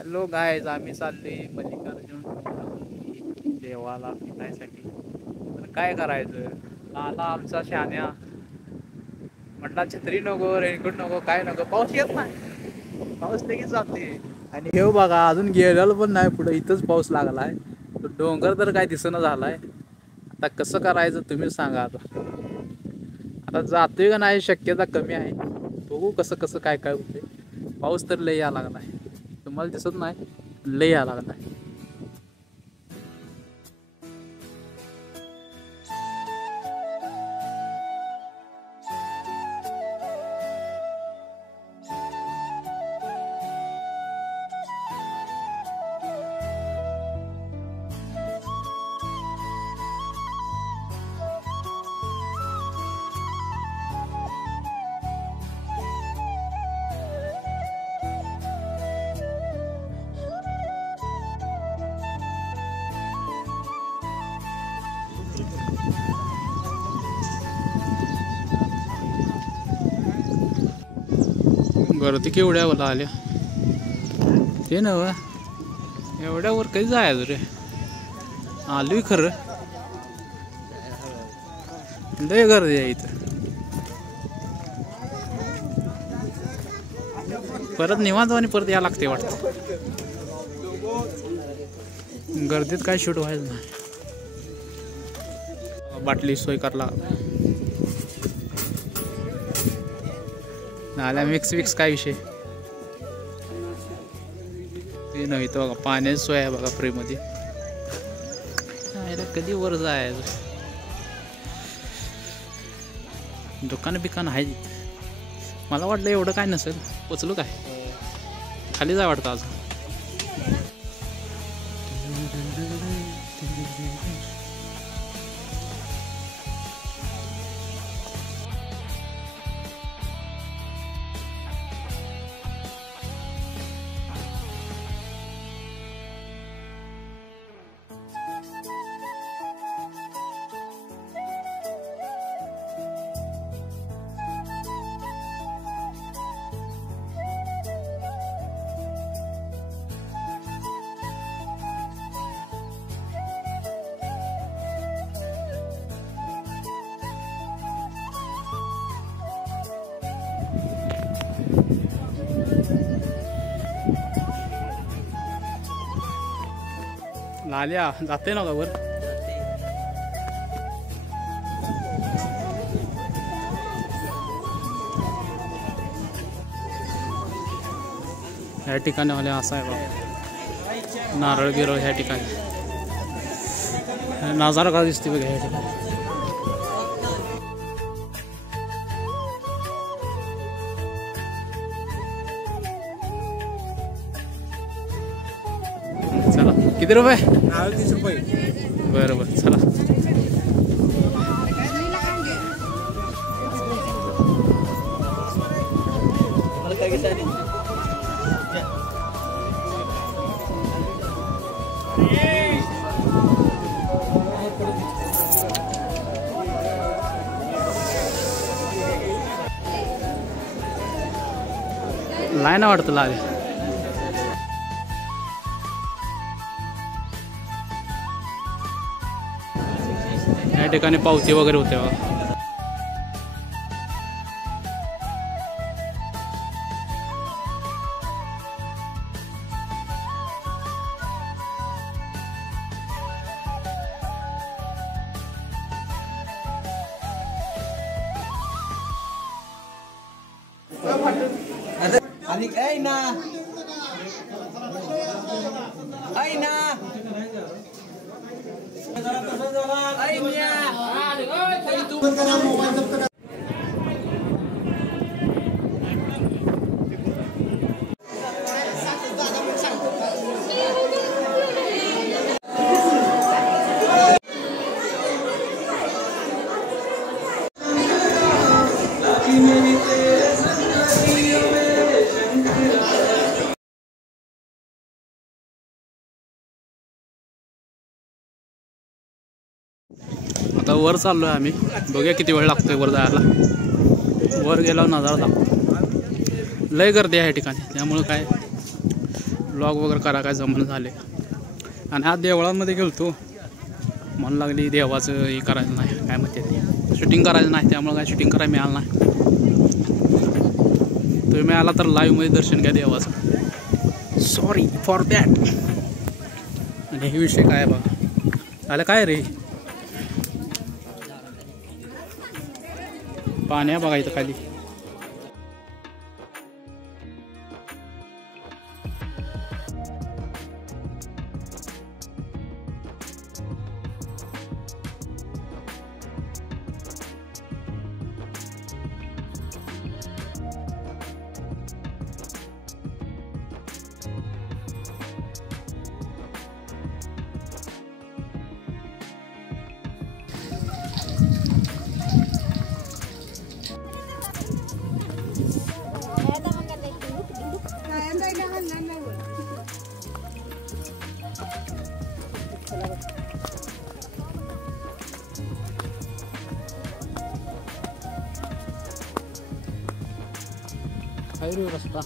Hello guys, आम्ही चालले मल्लिकार्जुन देवाला फिरायसाठी. तर काय करायचं, आला आमचा शान्या म्हटला छत्री नको, रेनकोट नको, काय नको, पाऊस येत नाही. पाऊस लगेच जाते. आणि हे बघा, अजून गेलेलं पण नाही पुढे, इथंच पाऊस लागलाय. डोंगर तर काय दिसणं झालाय. आता कसं करायचं तुम्ही सांगा. आता जातोय का नाही शक्यता कमी आहे. बघू कसं कसं काय काय होते. पाऊस तर लय यायला लागलाय, तुम्हाला दिसत नाही, लय यायला लागलाय. गर्दी केवढ्या मला आल्या ते नव, एवढ्यावर काही जायचं रे. आलोय खरं, लय गर्दी आहे इथं. परत निवांत आणि परत या लागते वाटतं. गर्दीत काय शूट व्हायचं नाही. बाटली सोय करला नाल्या, मिक्स विक्स काय विषय ते नाही. तर बघा पाण्याची सोय आहे बघा फ्री मध्ये. कधी वर जायचं. दुकान बिकान आहे. मला वाटलं एवढं काय नसेल. पोचलो काय खाली जाय वाटतं अजून. लाल्या जाते ना का वर. ह्या ठिकाणी आले असं आहे बघा, नारळ गिरळ ह्या ठिकाणी नजारा का दिसते बघा ह्या ठिकाणी. चला, किती रुपये? 30 रुपये. बरं बरं, चला. लाईन वाटतं लाल. या ठिकाणी पावती वगैरे होते बघा. Adik Aina. Aina. आता वर चाललोय आम्ही, बघूया किती वेळ लागतोय वर जायला. वर गेल्यावर नजारा दाखवतो. लय गर्दी आहे या ठिकाणी, त्यामुळे काय ब्लॉग वगैरे करा काय जमणं झाले. आणि आज देवळामध्ये गेलतो, मन लागली देवाचं हे करायचं नाही, काय म्हणते ते शूटिंग करायचं नाही, त्यामुळं काय शूटिंग करायला मिळालं नाही. तुम्ही आला तर लाईव्हमध्ये दर्शन घ्या देवाचं. Sorry for that. आणि हे विषय काय बघा, आलं काय रे पाण्या बघा इथं खाली. काय रे रस्ता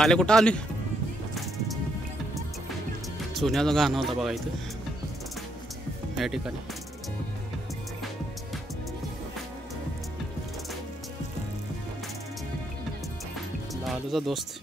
आले. कुठं आले? सोन्याचं गाणं होता बघा इथं या ठिकाणी. लालूचा दोस्त.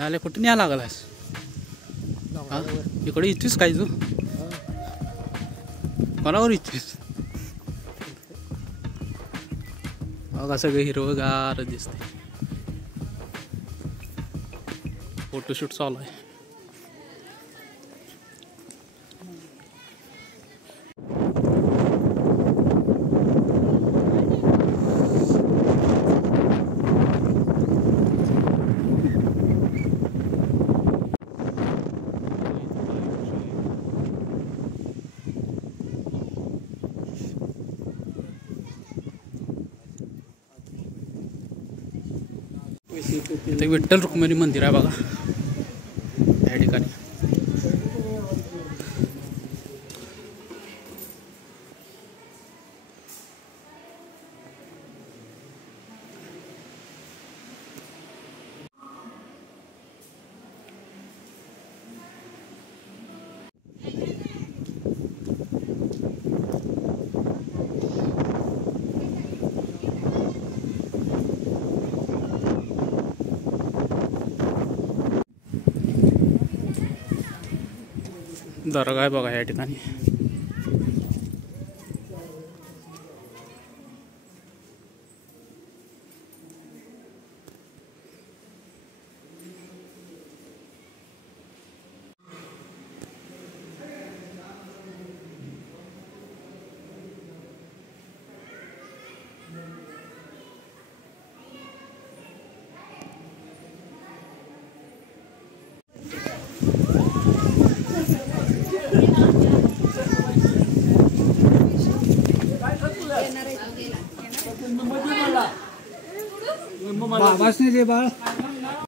आले कुठं न्याय लागलास? इकडे इथेच काय तू कोणावर इथेच बघा सगळं हिरवगार दिसते. फोटोशूट चालू आहे. इथे विठ्ठल रुक्मिणी मंदिर आहे बघा या ठिकाणी. दर्गा आहे बघा या ठिकाणी.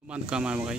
बांधकाम आहे बघा.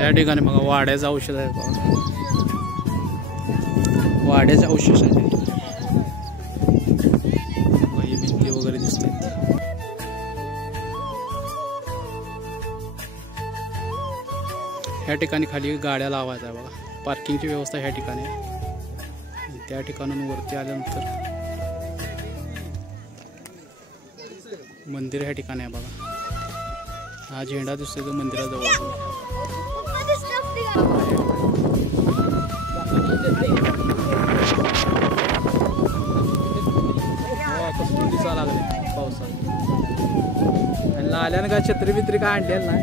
या ठिकाणी बघा वाड्याचं औषध आहे बघा. वाड्याचं औषध आहे काही भिंती वगैरे दिसत आहेत. ह्या ठिकाणी खाली गाड्या लावायच्या आहे बघा. पार्किंगची व्यवस्था ह्या ठिकाणी आहे. त्या ठिकाणून वरती आल्यानंतर मंदिर ह्या ठिकाणी आहे बघा. हा झेंडा दिसतोय तो मंदिराजवळ. कसं दिसायला लागले पावसात. आणि आल्यानं काय छत्री बित्री काय आणलेलं नाही.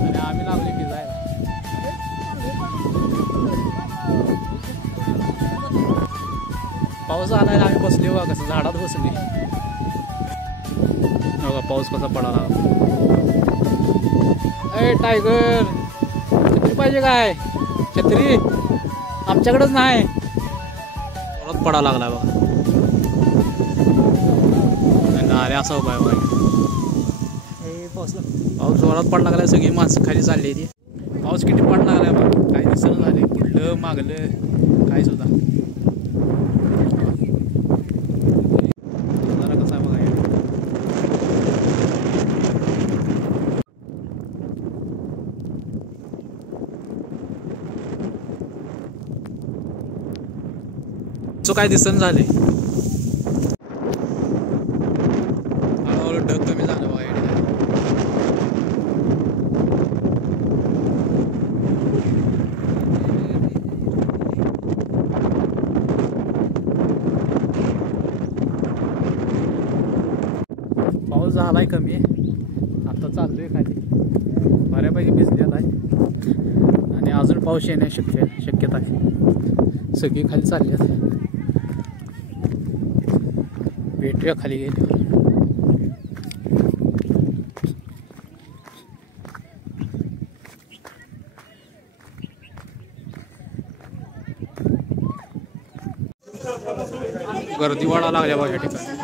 आणि आम्ही लागले भिजायला. पाऊस आलाय आम्ही बसले बघा कसं झाडात बसले बघा. पाऊस कसा पडाला. अरे टायगर छत्री पाहिजे काय? छत्री आमच्याकडेच नाही. परत पडा लागला बघा. अरे असा उपाय पाऊस जोरात पडला लागलाय. सगळी माणसं खाली चालली ती. पाऊस किती पडला लागलाय बघा. काही दिसणं झाले पुढलं मागलं काही सुद्धा. जरा कसा बघा. सो काय दिसणं झाले. ढग कमी झालं बघा. पाऊस झालाय कमी. आता चाललोय खाली. बऱ्यापैकी भिजलेला आहे आणि अजून पाऊस येण्याची शक्यता आहे. सगळी खाली चालली आहेत. भेटूया खाली गेल्यावर. गर्दी वाढा लागल्या बघा या ठिकाणी.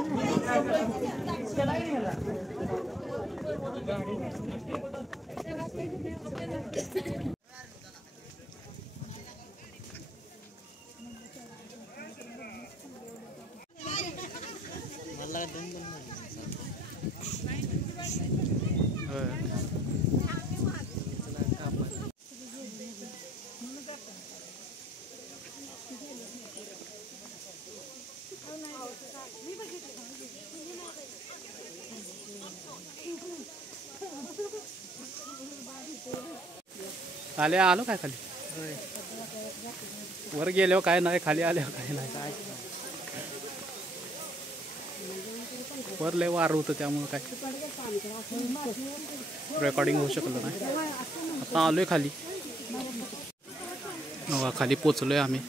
खाली आलो काय? खाली वर गेल्यावर काय नाही, खाली आल्यावर काय नाही. काय वर लय वार होतं त्यामुळे काय रेकॉर्डिंग होऊ शकलं नाही. आता आलोय खाली. खाली पोचलोय आम्ही.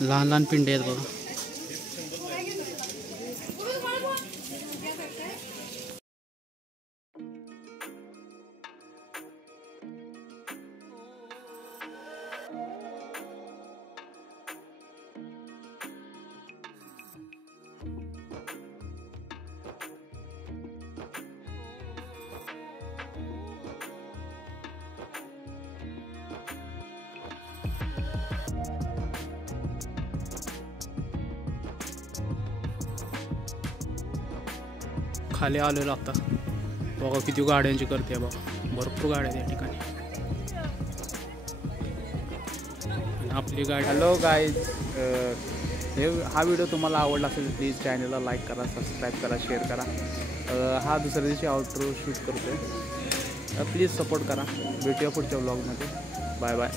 लहान लहान पिंडे आहेत बघा. खाली आलेलो आता बघा. किती गाड्यांची करते बघा. भरपूर गाड्या आहेत या ठिकाणी. आपली गाडी. हॅलो गाईज, हा व्हिडिओ तुम्हाला आवडला असेल प्लीज चॅनलला लाईक करा, सबस्क्राईब करा, शेअर करा. हा दुसऱ्या दिवशी आउटरो शूट करतोय. प्लीज सपोर्ट करा. भेटूया पुढच्या व्लॉगमध्ये. Bye bye.